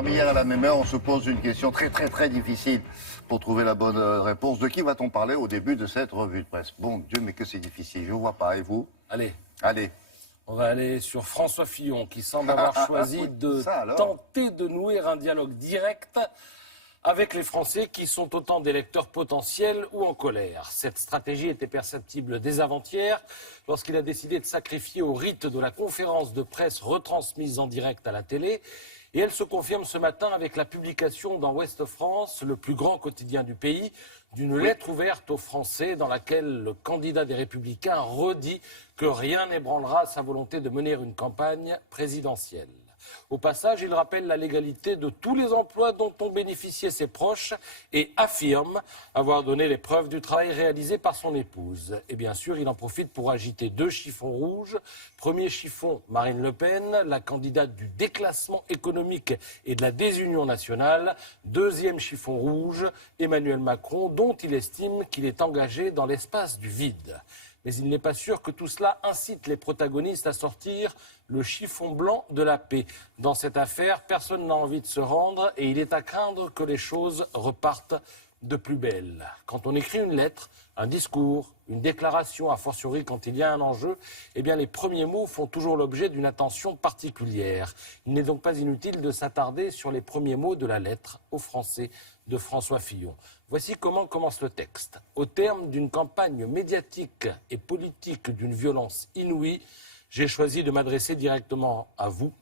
Comme hier à la même heure, on se pose une question très difficile pour trouver la bonne réponse. De qui va-t-on parler au début de cette revue de presse? Bon Dieu, mais que c'est difficile, je ne vois pas. Et vous? Allez. On va aller sur François Fillon, qui semble avoir choisi de tenter de nouer un dialogue direct avec les Français qui sont autant d'électeurs potentiels ou en colère. Cette stratégie était perceptible dès avant-hier, lorsqu'il a décidé de sacrifier au rite de la conférence de presse retransmise en direct à la télé. Et elle se confirme ce matin avec la publication dans Ouest France, le plus grand quotidien du pays, d'une lettre ouverte aux Français dans laquelle le candidat des Républicains redit que rien n'ébranlera sa volonté de mener une campagne présidentielle. Au passage, il rappelle la légalité de tous les emplois dont ont bénéficié ses proches et affirme avoir donné les preuves du travail réalisé par son épouse. Et bien sûr, il en profite pour agiter 2 chiffons rouges. Premier chiffon, Marine Le Pen, la candidate du déclassement économique et de la désunion nationale. Deuxième chiffon rouge, Emmanuel Macron, dont il estime qu'il est engagé dans l'espace du vide. Mais il n'est pas sûr que tout cela incite les protagonistes à sortir le chiffon blanc de la paix. Dans cette affaire, personne n'a envie de se rendre et il est à craindre que les choses repartent de plus belle. Quand on écrit une lettre, un discours, une déclaration, a fortiori quand il y a un enjeu, eh bien les premiers mots font toujours l'objet d'une attention particulière. Il n'est donc pas inutile de s'attarder sur les premiers mots de la lettre aux Français de François Fillon. Voici comment commence le texte. Au terme d'une campagne médiatique et politique d'une violence inouïe, j'ai choisi de m'adresser directement à vous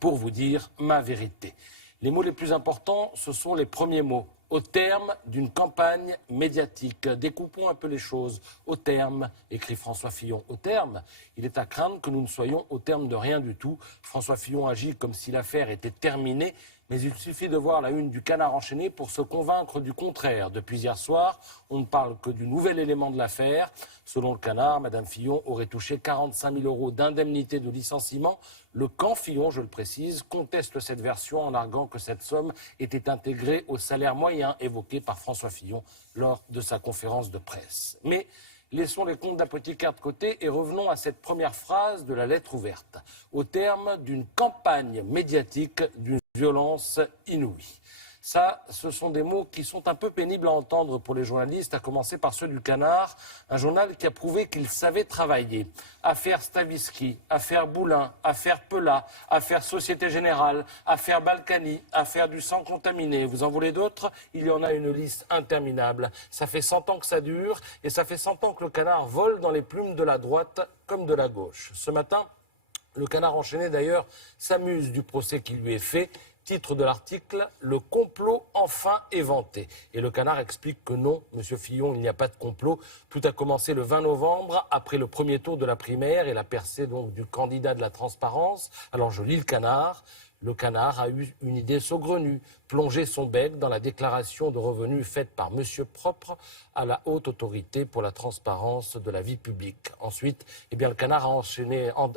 pour vous dire ma vérité. Les mots les plus importants, ce sont les premiers mots. Au terme d'une campagne médiatique. Découpons un peu les choses. Au terme, écrit François Fillon. Au terme, il est à craindre que nous ne soyons au terme de rien du tout. François Fillon agit comme si l'affaire était terminée, mais il suffit de voir la une du Canard enchaîné pour se convaincre du contraire. Depuis hier soir, on ne parle que du nouvel élément de l'affaire. Selon le Canard, Mme Fillon aurait touché 45 000 € d'indemnité de licenciement. Le camp Fillon, je le précise, conteste cette version en arguant que cette somme était intégrée au salaire moyen évoqué par François Fillon lors de sa conférence de presse. Mais laissons les comptes d'apothicaire de côté et revenons à cette première phrase de la lettre ouverte. Au terme d'une campagne médiatique d'une violence inouïe. Ça, ce sont des mots qui sont un peu pénibles à entendre pour les journalistes, à commencer par ceux du Canard, un journal qui a prouvé qu'il savait travailler. Affaire Stavisky, affaire Boulin, affaire Pelat, affaire Société Générale, affaire Balkany, affaire du sang contaminé. Vous en voulez d'autres? Il y en a une liste interminable. Ça fait 100 ans que ça dure et ça fait 100 ans que le Canard vole dans les plumes de la droite comme de la gauche. Ce matin, le Canard enchaîné d'ailleurs s'amuse du procès qui lui est fait. Titre de l'article, le complot enfin éventé. Et le Canard explique que non, monsieur Fillon, il n'y a pas de complot. Tout a commencé le 20 novembre, après le premier tour de la primaire et la percée donc du candidat de la transparence. Alors je lis le Canard. Le Canard a eu une idée saugrenue, plonger son bec dans la déclaration de revenus faite par Monsieur Propre à la haute autorité pour la transparence de la vie publique. Ensuite, eh bien, le Canard a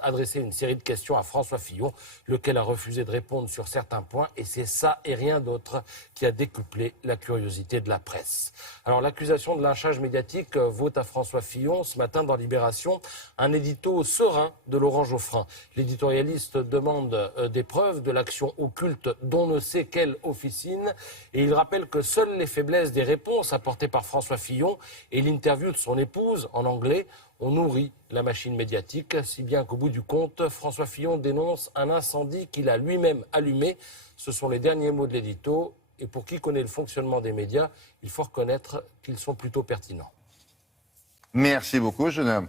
adressé une série de questions à François Fillon, lequel a refusé de répondre sur certains points, et c'est ça et rien d'autre qui a décuplé la curiosité de la presse. Alors l'accusation de lynchage médiatique vaut à François Fillon ce matin dans Libération un édito serein de Laurent Geoffrin. L'éditorialiste demande des preuves de l'action occulte dont ne sait quelle officine, et il rappelle que seules les faiblesses des réponses apportées par François Fillon et l'interview de son épouse en anglais ont nourri la machine médiatique, si bien qu'au bout du compte, François Fillon dénonce un incendie qu'il a lui-même allumé. Ce sont les derniers mots de l'édito, et pour qui connaît le fonctionnement des médias, il faut reconnaître qu'ils sont plutôt pertinents. Merci beaucoup, jeune homme.